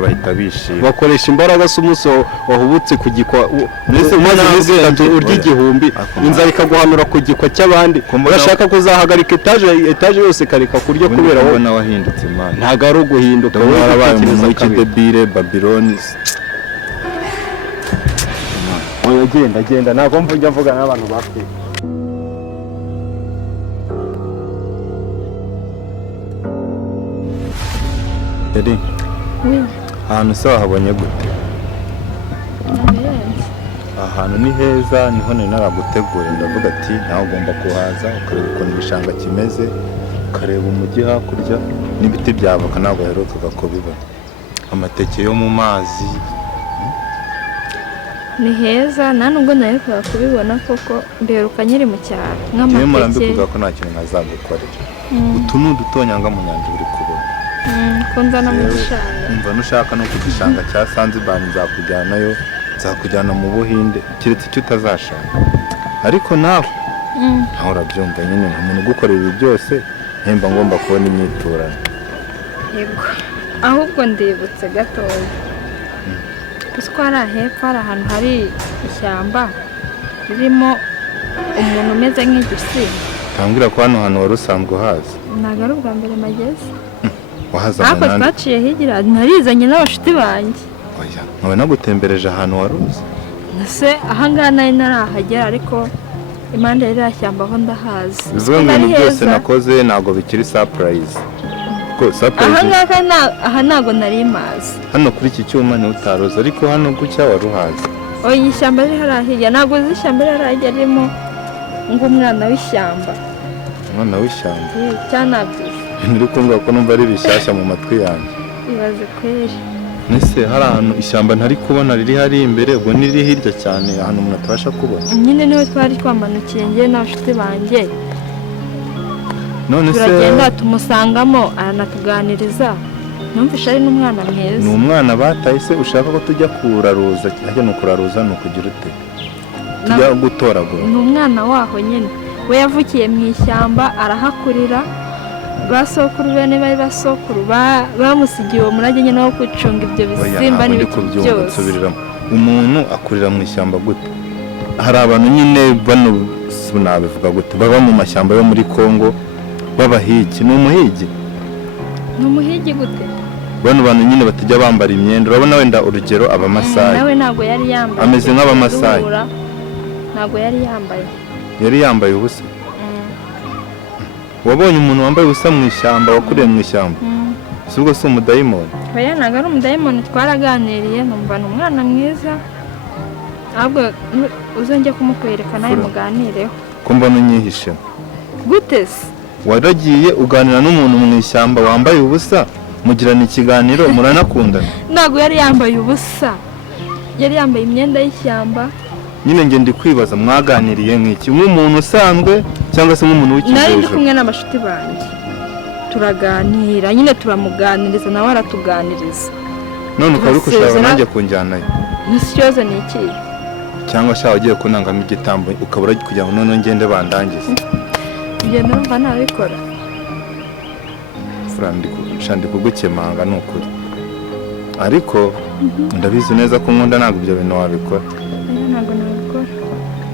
bahita bishima bakoresha imbaraga z'umunsi wahubutse ku gikwa mbese umaze iminsi 3 urya igihumbi inzara ikaguhanura ku gikwa cy'abandi urashaka kuzahagarika etaje yose kareka kurya kubera wowe ubona wahindutse imana ntago ari uguhinduka wowe warabaye mu kidebire Babyloni oya genda ntago mvuga n'abantu bafite Eri ahantu se wahabonye gute? Ahantu ni heza niho nari naragutegura ndavuga ati nawe ugomba kuhaza ukareba ukuntu ibishanga kimeze ukareba umujyi hakurya n'ibiti byavoka ntabwo herukaga kubibona amateke yo mu mazi ni heza nta nubwo naherukaga kubibona koko mberuka nyiri mu cyaro nk'amateke murambikuvuga ko nta kintu nkazagukorera utu ni udutonyanga mu nyanja uri kubona kunzana mu gishanga umva nushaka no ku gishanga cya Zanzibar nzakujyanayo nzakujyana mu Buhinde kiretse icyo utazashaka ariko nawe urabyumva nyine nta muntu ugukorera ibi byose mpemba ngomba kubona imyiturano yego ahubwo ndibutse gatoya kuko ari hepfo hari ahantu hari ishyamba ririmo umuntu umeze nk'igisimba tambwira ko hano hantu wari usanzwe uhazi ntabwo ari ubwa mbere mageze wahaza ntabwo twaciye higira narizanye n'abashuti banjye oya nkawe nagutembereje ahantu wari uzi ese ahangaha nari narahagera ariko impande y'iriya shyamba aho ndahazi bivuga ngo ibintu byose nakoze ntabwo bikiri surprise aha ntabwo nari mazi hano kuri iki cyuma ni utaruzi ariko hano gucya wari uhazi oya iyi shyamba riri hariya ntabwo uzi ishyamba riri hariya ririmo ng'umwana w'ishyamba umwana w'ishyamba cyanabyize ntiri kumva ko numva ari bishyashya mu matwi yanjye ibaze kweri nese hari ahantu ishyamba ntari kubona riri hari imbere ubwo niri hirya cyane ahantu umuntu atabasha kubona nyine niho twari twamanukiye njye n'abashuti banjye none se turagenda tumusangamo aranatuganiriza numvisha ari n'umwana mwiza ni umwana bataye se ushaka ko tujya kuraruza hajya no kuraruza no kugira ute tujya gutoragura ni umwana waho nyine we yavukiye mu ishyamba arahakurira basokuru bene bari basokuru bamusigiye uwo murage nyine wo gucunga ibyo bisimba n'ibiti byose umuntu akurira mu ishyamba gute hari abantu nyine bano nabivuga gute baba mu mashyamba yo muri Kongo babahigi ni umuhigi gute bano bantu nyine batajya bambara imyenda urabona wenda urugero abamasayi nawe ntabwo yari yambaye ameze nk'abamasayi ntabwo yari yambaye ubusa wabonye umuntu wambaye ubusa mu ishyamba wakuriye mu ishyamba si ubwo si umudayimoni oya ntabwo ari umudayimoni twaraganiriye numva ni umwana mwiza ahubwo uzongeye kumukwereka nawe muganireho ko mbona unyihishe gute se waragiye uganira n'umuntu mu ishyamba wambaye ubusa mugirana ikiganiro muranakundana ntabwo yari yambaye ubusa yari yambaye imyenda y'ishyamba nyine nge ndi kwibaza mwaganiriye nk'iki nk'umuntu usanzwe cyangwa se nk'umuntu w'ikigejeje nari ndi kumwe n'abashuti banjye turaganira nyine turamuganiriza nawe aratuganiriza none ukaba uri gushaka nanjye kunjyanayo ikibazo ni iki cyangwa shaka ugiye kunangamo igitambo ukaba uri kugira ngo none ngende bandangize ibyo numva nabikora ndi kugukemanga ni ukuri ariko ndabizi neza ko nkunda ntabwo ibyo bintu wabikora ntabwo nabikora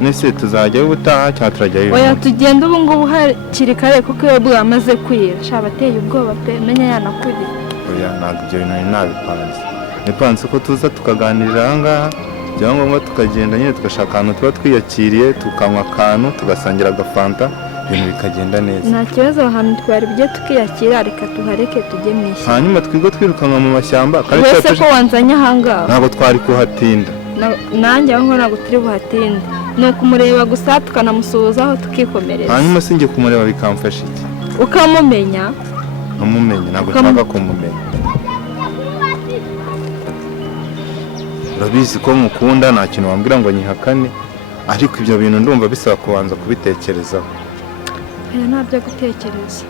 nese tuzajyayo ubutaha cyangwa turajyayo oya tugenda ubu ngubu hakiri kare kuko iyo bwamaze kwira shaba ateye ubwoba pe menya yanakuriye oya ntabwo ibyo bintu nabipanze nipanze ko tuza tukaganirira aha ngaha byaba ngombwa tukagenda nyine tugashaka ahantu tuba twiyakiriye tukanywa akantu tugasangira agafanta ibintu bikagenda neza nta kibazo ahantu twari bujye tukiyakira reka tuhareke tujye mu ishyamba hanyuma twigwa twirukanka mu mashyamba wese ko wanzanye ahangaha ntabwo twari kuhatinda nanjye aho ntabwo turi buhatinde ni ukumureba gusa tukanamusuhuzaho tukikomereza hanyuma sinjye kumureba bikamfasha iki ukamumenya ntabwo nshaka kumumenya urabizi ko mukunda nta kintu wambwira ngo nyihakane ariko ibyo bintu ndumva bisaba kubanza kubitekerezaho ntabyo gutekereza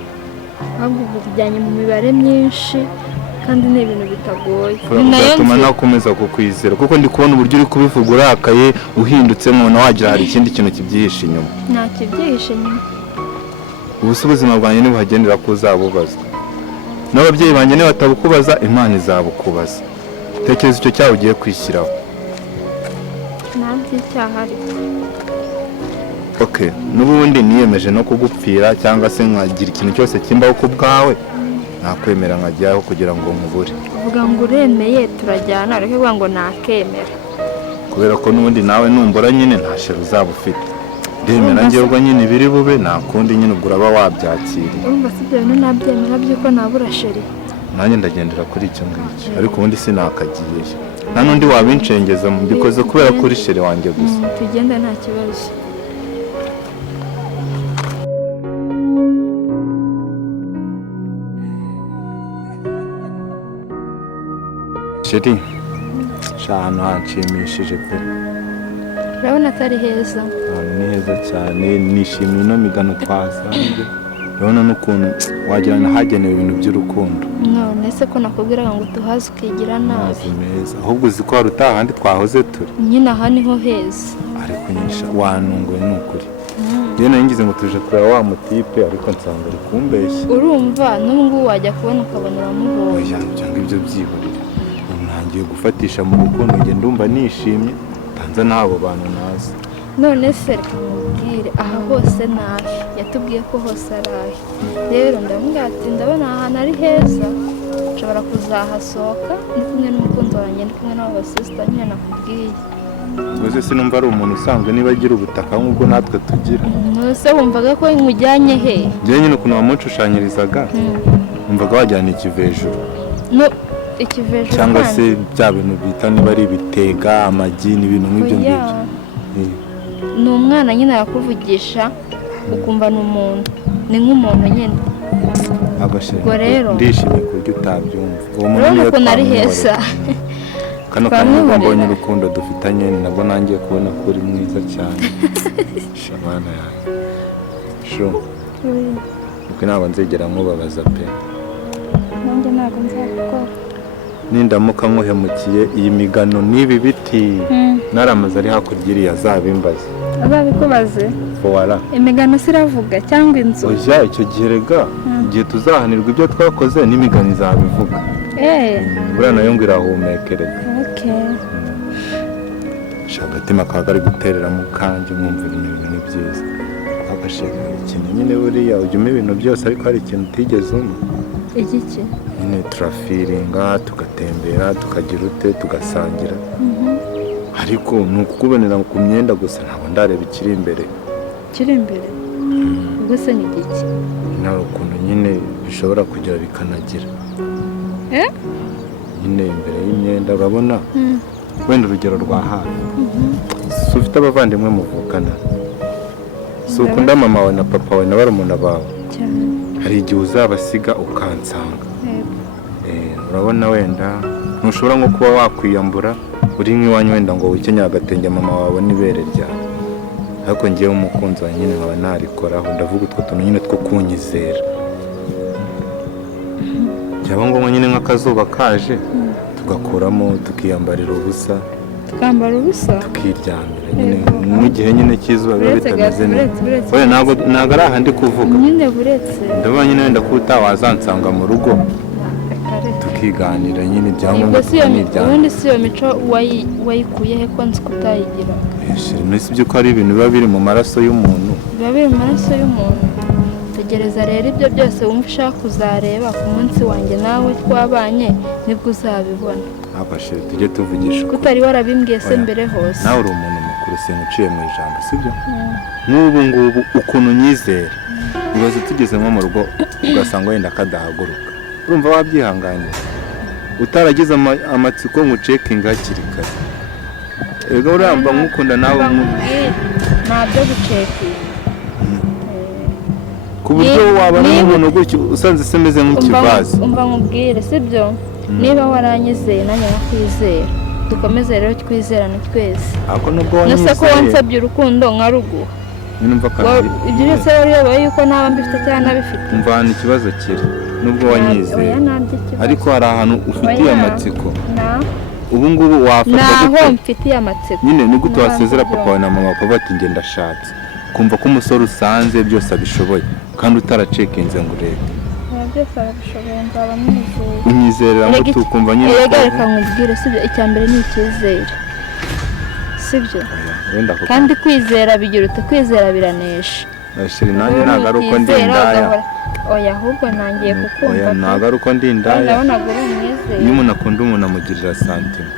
ahubwo bijyanye mu mibare myinshi kandi ni ibintu bitagoye bigatuma nakomeza kukwizera kuko ndi kubona uburyo uri kubivuga urakaye uhindutse nkubona wagira hari ikindi kintu kibyihishe inyuma nta kibyihishe inyuma ubu si ubuzima bwanjye nibuhagendera ko uzabubazwa n'ababyeyi banjye nibatabukubaza Imana izabukubaza tekereza icyo cyaha ugiye kwishyiraho. nta by'icyaha ariko okay n'ubundi niyemeje no kugupfira cyangwa se nkagira ikintu cyose kimbaho ku bwawe nakwemera nkajyaho kugira ngo nkubure. uvuga ngo uremeye turajyana ariko uvuga ngo nakemera kubera ko n'ubundi nawe numbura nyine nta shero uzaba ufite. Ndemera njye ubwo nyine biri bube nta kundi nyine ubwo uraba wabyakiriye. urumva si ibyo bintu nabyemera by'uko nabura sheri. nanjye ndagendera kuri icyo ngicyo ariko ubundi sinakagiyeyo nta n'undi wabincengeza mbikoze kubera ko uri sheri wanjye gusa. tugenda nta kibazo. sheri ahantu hanshimishije pe. urabona atari heza? ahantu ni heza cyane nishimiye ino migano twasanze. urabona n'ukuntu wagira ngo hagenewe ibintu by'urukundo. none se ko nakubwiraga ngo tuhaze ukigira nabi. amazi meza ahubwo uzi ko hari utahandi twahoze turi. nyine aha niho heza. ariko nyisha wanunguwe ni ukuri. njyewe nari ngize ngo tuje kureba wa mutipe ariko nsanga ari kumbeshya. urumva n'ubu ngubu wajya kubona ukabona uramubonye. oya cyangwa ibyo byihorera. ntangiye gufatisha mu rukundo njye ndumva nishimye tanza n'abo bantu nazi. none se reka mubwire aha hose nabi yatubwiye ko hose ari ahe. rero ndamubwira ati ndabona aha hantu ari heza nshobora kuzahasohoka ndi kumwe n'umukunzi wanjye ndi kumwe n'abo basisita nyine nakubwiye. rwose sinumva ari umuntu usanzwe niba agira ubutaka nk'ubwo natwe tugira. ntuse wumvaga ko nkujyanye he? njyewe nyine ukuntu wamunshushanyirizaga wumvaga wajyana ikivejuru ikivejuru cyangwa se bya bintu bita niba ari ibitega amagi n'ibintu nk'ibyo ngibyo. ni umwana nyine arakuvugisha ukumva ni umuntu ni nk'umuntu nyine. ubwo rero ndishimye ku buryo utabyumva. uwo muntu urabona niyo ukuntu ari heza. kano kanya ubwo mbonye urukundo dufitanye nabwo nangiye kubona ko uri mwiza cyane. shabana yanjye sho ubwo ntabwo nzegera nkubabaza pe. nanjye ntabwo nzabikora. nindamuka nkuhemukiye iyi migano n'ibi biti naramaze ari hakurya iriya azabimbaza. azabikubaze? wara imigano se iravuga cyangwa inzu? oya icyo gihe rega igihe tuzahanirwa ibyo twakoze n'imigano izabivuga. buriya nayo ngo irahumekereza. agatima kawe kari guterera mu kanjye mwumvira ibintu ni byiza. agashaka ikintu nyine buriya ujyamo ibintu byose ariko hari ikintu utigeze umwe. igiki? nyine turafiringa tugatembera tukagira ute tugasangira. ariko ni ukukubonera ku myenda gusa ntabwo ndareba ikiri imbere. kiri imbere? ubwo se ni igiki? nawe ukuntu nyine bishobora kugera bikanagira nyine imbere y'imyenda urabona. wenda urugero rwa hafi si ufite abavandimwe muvukana si ukunda mama wawe na papa wawe na barumuna bawe hari igihe uzabasiga ukansanga. urabona wenda ntushobora nko kuba wakwiyambura uri nk'iwanyu wenda ngo wikenyere agatenge mama wawe n'ibere ryawe ariko ngewe umukunzi wawe nyine nkaba narikoraho ndavuga utwo tuntu nyine two kunyizera. byaba ngombwa nyine nk'akazuba kaje tugakuramo tukiyambarira ubusa. tukambara ubusa? tukiryamira nyine nk'igihe nyine cy'izuba biba bitameze neza. oya ntabwo ari aha ndi kuvuga nyine buretse ndabona nyine wenda ko utawazansanga mu rugo tukiganira nyine ibyangombwa tukaniryanira. ubundi si iyo mico wayikuye he ko nzi ko utayigira? si byo ko ari ibintu biba biri mu maraso y'umuntu. biba biri mu maraso y'umuntu. tegereza rero ibyo byose wumva ushaka kuzareba ku munsi wanjye nawe twabanye nibwo uzabibona. abashiri tujye tuvugisha ko utari warabimbwiye se mbere hose. nawe uri umuntu mukuru simuciye mu ijambo sibyo. nk'ubu ngubu ukuntu nyizera ibibazo tugeze nko mu rugo ugasanga wenda kadahaguruka urumva wabyihanganira utaragize amatsiko ngo ucekinga hakiri kare. ego uramba nk'ukunda nawe ntabyo gucekinga ku buryo wabona n'umuntu gutyo usanze se ameze nk'ikivazi. umva nkubwire sibyo niba waranyizeye nanjye nakwizera dukomeze rero twizerane twese. nose ko wansabye urukundo nkaruguha ibyo byose rero uyoboye yuko naba mbifite cyangwa nabifite. umva ahantu ikibazo kiri nubwo wanyizeye ariko hari ahantu ufitiye amatsiko. ubu ngubu wafata naho mfitiye amatsiko nyine ni gute wasezera papa wawe na mama bakavuga ati ngenda ashatse kumva ko umusore usanze byose abishoboye kandi utaracekinze ngo urebe. byose arabishoboye nzaba mwizeye. unyizerera ngo tukumva nyine erega reka nkubwire sibyo icya mbere ni icyizere sibyo kandi kwizera bigira ute kwizera biranesha shiri nanjye ntabwo ari uko ndi indaya oya ahubwo nangiye kukumva oya ntabwo ari uko ndi indaya nabonaga uri umwizeye iyo umuntu akunda umuntu amugirira santima